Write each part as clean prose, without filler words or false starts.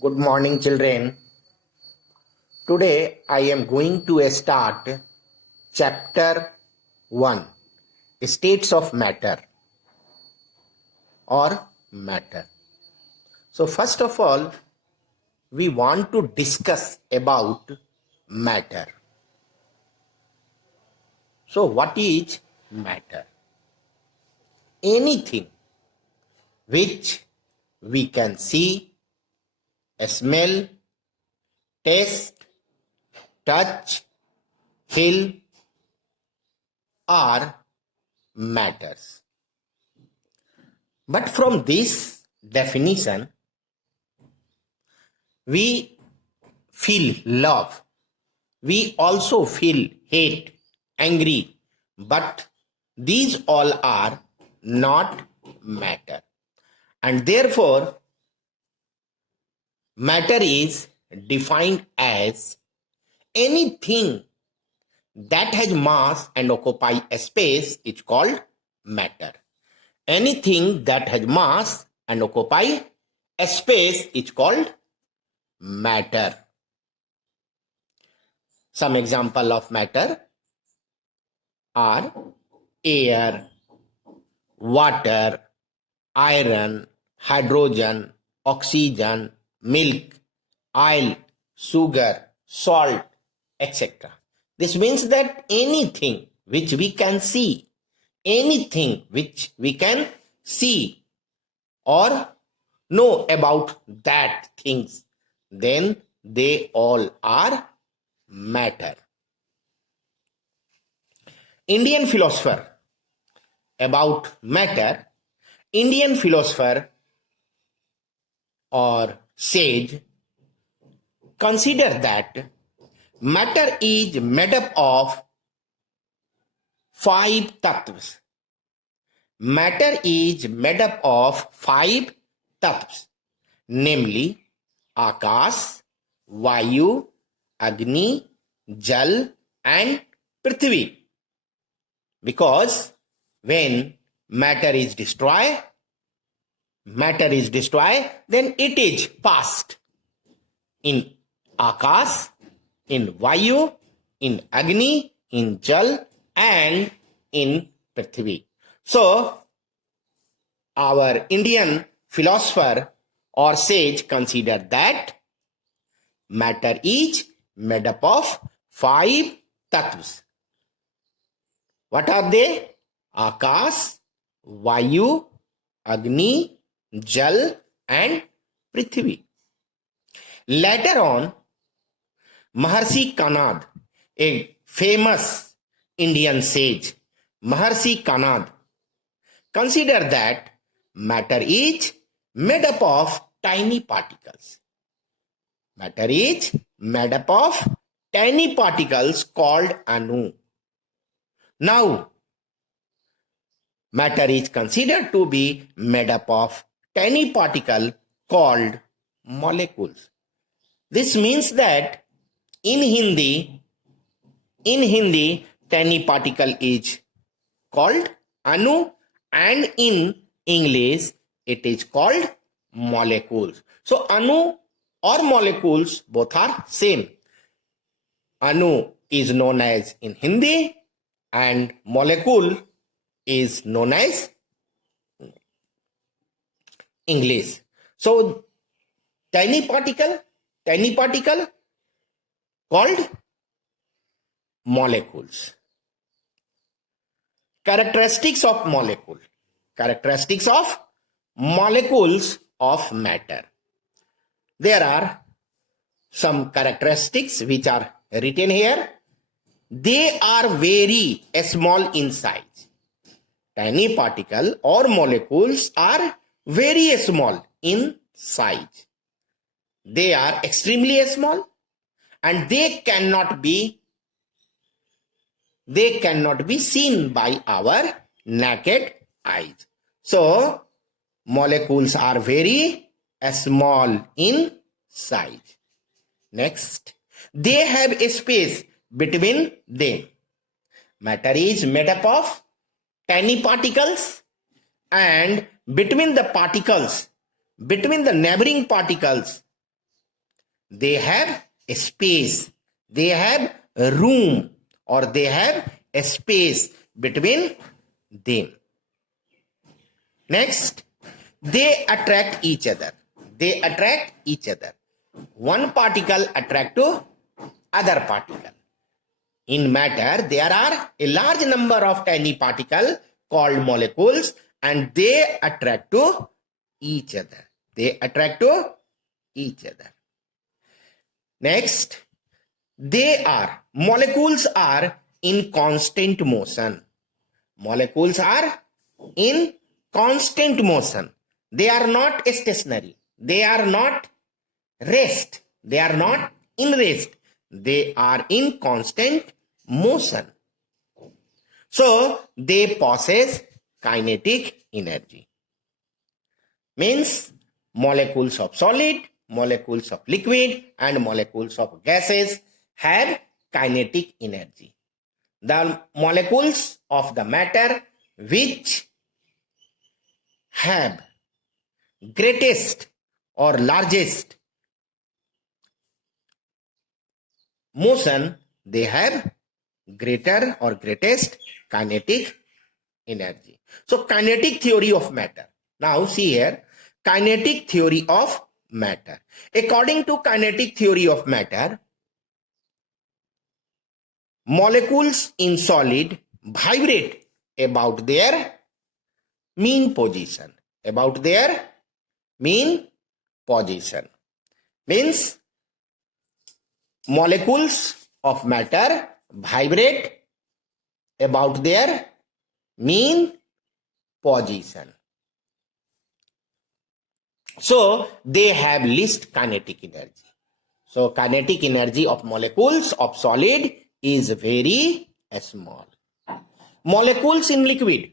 Good morning, children. Today I am going to start chapter 1 States of Matter or Matter. So, first of all, we want to discuss about matter. So, what is matter? Anything which we can see, smell, taste, touch, feel are matters. But from this definition, we feel love. We also feel hate, angry. But these all are not matter. And therefore, matter is defined as anything that has mass and occupy a space is called matter. Anything that has mass and occupy a space is called matter. Some example of matter are air, water, iron, hydrogen, oxygen, milk, oil, sugar, salt, etc. This means that anything which we can see, or know about that things, then they all are matter. Indian philosopher about matter, Indian philosopher or sage consider that matter is made up of 5 tattvas. Matter is made up of 5 tattvas, namely Akash, Vayu, Agni, Jal and Prithvi. Because when matter is destroyed, then it is passed in Akash, in Vayu, in Agni, in Jal and in Prithvi. So, our Indian philosopher or sage consider that matter is made up of 5 tattvas. What are they? Akash, Vayu, Agni, Jal and Prithvi. Later on, Maharshi Kanad, a famous Indian sage, Maharshi Kanad, consider that matter is made up of tiny particles. Matter is made up of tiny particles called Anu. Now, matter is considered to be made up of tiny particle called molecules. This means that in Hindi, tiny particle is called Anu and in English it is called molecules. So Anu or molecules both are same. Anu is known as in Hindi and molecule is known as English. So tiny particle called molecules. Characteristics of molecules of matter. There are some characteristics which are written here. They are very small in size. Tiny particle or molecules are very small in size. They are extremely small and they cannot be seen by our naked eyes. So, molecules are very small in size. Next, they have a space between them. Matter is made up of tiny particles and between the neighboring particles, they have a space, they have a room, or they have a space between them. Next, they attract each other. They attract each other. One particle attract to other particle. In matter, there are a large number of tiny particles called molecules, and they attract to each other. They attract to each other. Next, molecules are in constant motion. Molecules are in constant motion. They are not stationary. They are not rest. They are not in rest. They are in constant motion. So, they possess kinetic energy. Means molecules of solid, molecules of liquid, and molecules of gases have kinetic energy. The molecules of the matter which have greatest or largest motion, they have greater or greatest kinetic energy. So, kinetic theory of matter. Now, see here, kinetic theory of matter. According to kinetic theory of matter, molecules in solid vibrate about their mean position. About their mean position. Means molecules of matter vibrate about their mean position. So, they have least kinetic energy. So, kinetic energy of molecules of solid is very small. Molecules in liquid.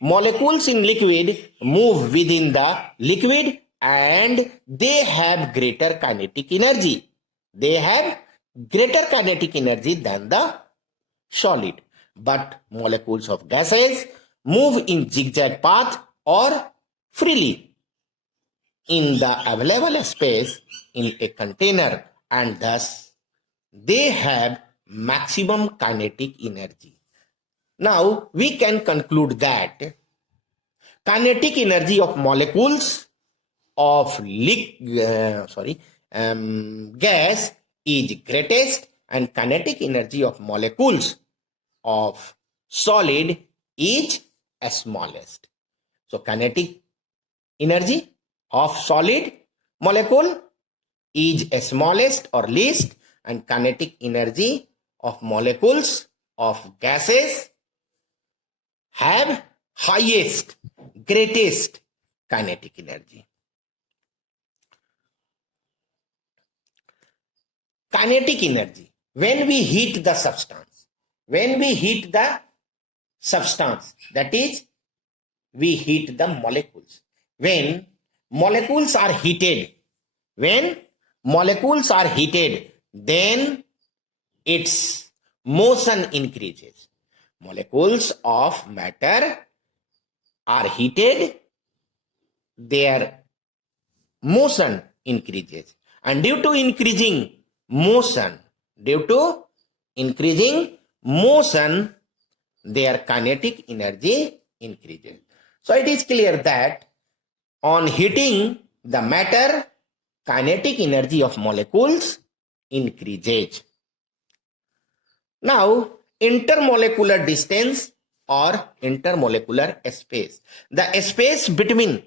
Molecules in liquid move within the liquid and they have greater kinetic energy. They have greater kinetic energy than the solid. But molecules of gases move in zigzag path or freely in the available space in a container, and thus they have maximum kinetic energy. Now we can conclude that kinetic energy of molecules of gas is greatest and kinetic energy of molecules of solid is smallest. So kinetic energy of solid molecule is smallest or least, and kinetic energy of molecules of gases have highest, greatest kinetic energy. Kinetic energy. When we heat the substance, that is, we heat the molecules. When molecules are heated, then its motion increases. Molecules of matter are heated, their motion increases. And due to increasing motion, their kinetic energy increases. So it is clear that on heating the matter, kinetic energy of molecules increases. Now, intermolecular distance or intermolecular space. The space between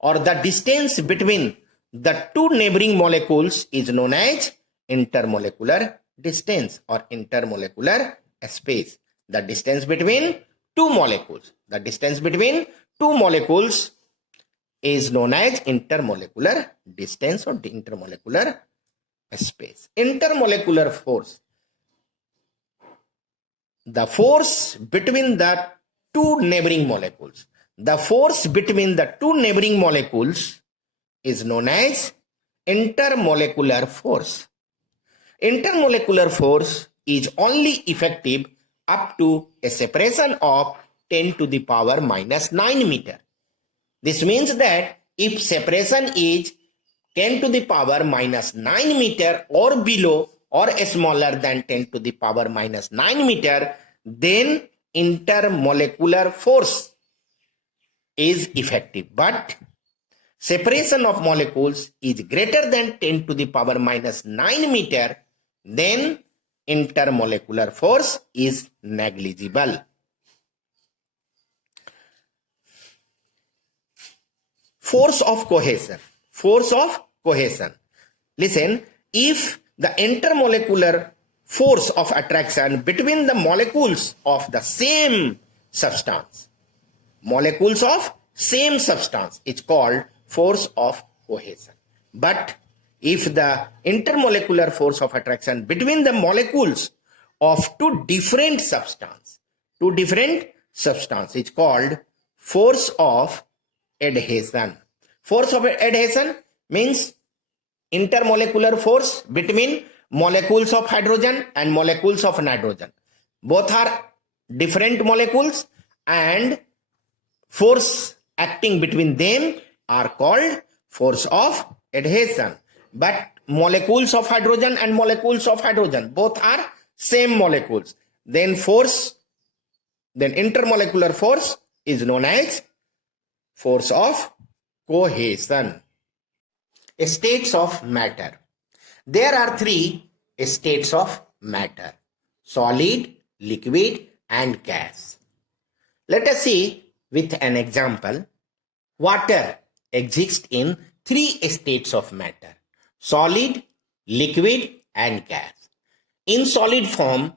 or the distance between the two neighboring molecules is known as intermolecular distance or intermolecular space. The distance between two molecules. Is known as intermolecular distance or intermolecular space. Intermolecular force. The force between the two neighboring molecules. Is known as intermolecular force. Intermolecular force is only effective up to a separation of 10 to the power minus 9 meter. This means that if separation is 10 to the power minus 9 meter or below or smaller than 10 to the power minus 9 meter, then intermolecular force is effective. But separation of molecules is greater than 10 to the power minus 9 meter, then intermolecular force is negligible. Force of cohesion. Force of cohesion. Listen, if the intermolecular force of attraction between the molecules of the same substance, molecules of same substance, is called force of cohesion. But if the intermolecular force of attraction between the molecules of two different substance is called force of adhesion. Force of adhesion means intermolecular force between molecules of hydrogen and molecules of nitrogen. Both are different molecules, and force acting between them are called force of adhesion. But molecules of hydrogen and molecules of hydrogen both are same molecules. Then intermolecular force is known as force of cohesion. States of matter. There are 3 states of matter: solid, liquid, and gas. Let us see with an example. Water exists in 3 states of matter: solid, liquid, and gas. In solid form,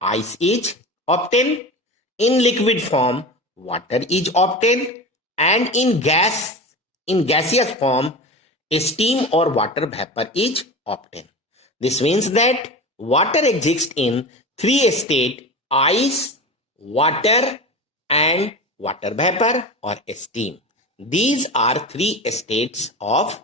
ice is obtained. In liquid form, water is obtained. And in gaseous form, steam or water vapor is obtained. This means that water exists in 3 states: ice, water, and water vapor or steam. These are 3 states of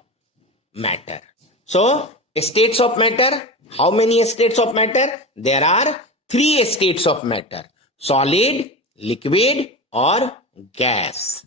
matter. So, states of matter, how many states of matter? There are 3 states of matter: solid, liquid, or gas.